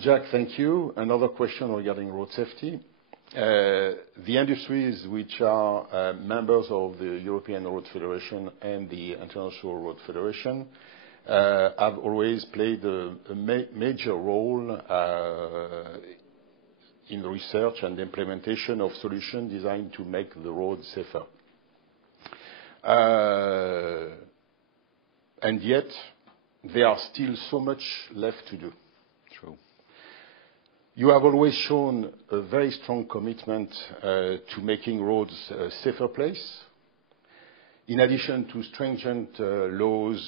Jack, thank you. Another question regarding road safety. The industries which are members of the European Road Federation and the International Road Federation have always played a major role in research and implementation of solutions designed to make the road safer. And yet, there are still so much left to do. True. You have always shown a very strong commitment to making roads a safer place. In addition to stringent laws,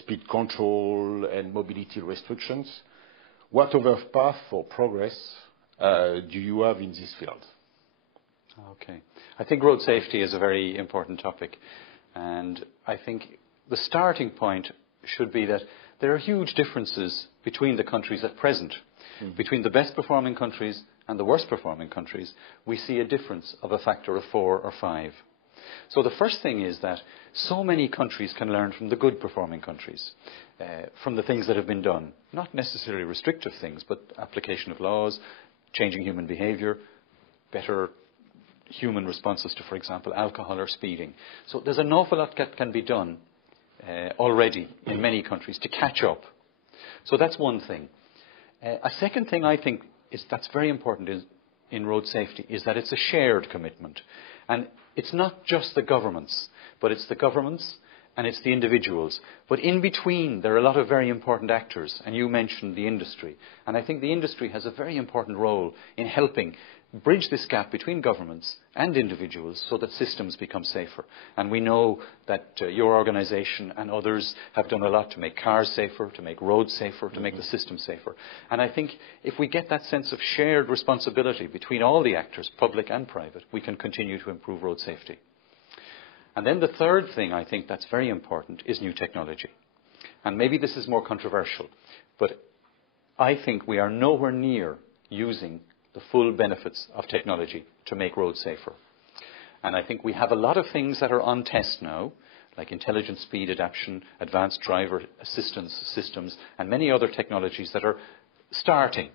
speed control, and mobility restrictions, what other path for progress do you have in this field? Okay. I think road safety is a very important topic. And I think the starting point should be that there are huge differences between the countries at present. Between the best performing countries and the worst performing countries, we see a difference of a factor of 4 or 5. So the first thing is that so many countries can learn from the good performing countries, from the things that have been done. Not necessarily restrictive things, but application of laws, changing human behaviour, better human responses to, for example, alcohol or speeding. So there's an awful lot that can be done already in many countries to catch up. So that's one thing. A second thing I think that's very important in road safety is that it's a shared commitment. And it's not just the governments, but it's the governments and it's the individuals. But in between, there are a lot of very important actors. And you mentioned the industry. And I think the industry has a very important role in helping bridge this gap between governments and individuals so that systems become safer. And we know that your organisation and others have done a lot to make cars safer, to make roads safer, to make the system safer. And I think if we get that sense of shared responsibility between all the actors, public and private, we can continue to improve road safety. And then the third thing I think that's very important is new technology. And maybe this is more controversial, but I think we are nowhere near using the full benefits of technology to make roads safer. And I think we have a lot of things that are on test now, like intelligent speed adaptation, advanced driver assistance systems, and many other technologies that are starting.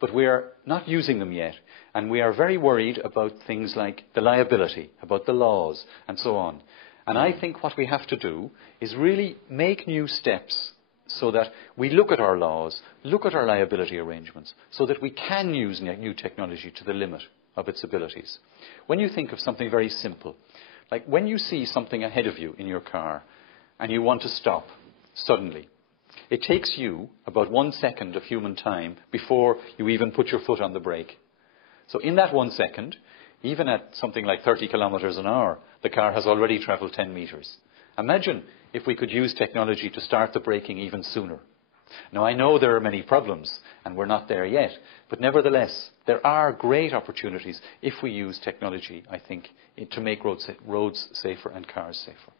But we are not using them yet. And we are very worried about things like the liability, about the laws, and so on. And I think what we have to do is really make new steps so that we look at our laws, look at our liability arrangements, so that we can use new technology to the limit of its abilities. When you think of something very simple, like when you see something ahead of you in your car and you want to stop suddenly, it takes you about 1 second of human time before you even put your foot on the brake. So in that 1 second, even at something like 30 kilometers an hour, the car has already traveled 10 meters. Imagine if we could use technology to start the braking even sooner. Now, I know there are many problems, and we're not there yet, but nevertheless, there are great opportunities if we use technology, I think, to make roads safer and cars safer.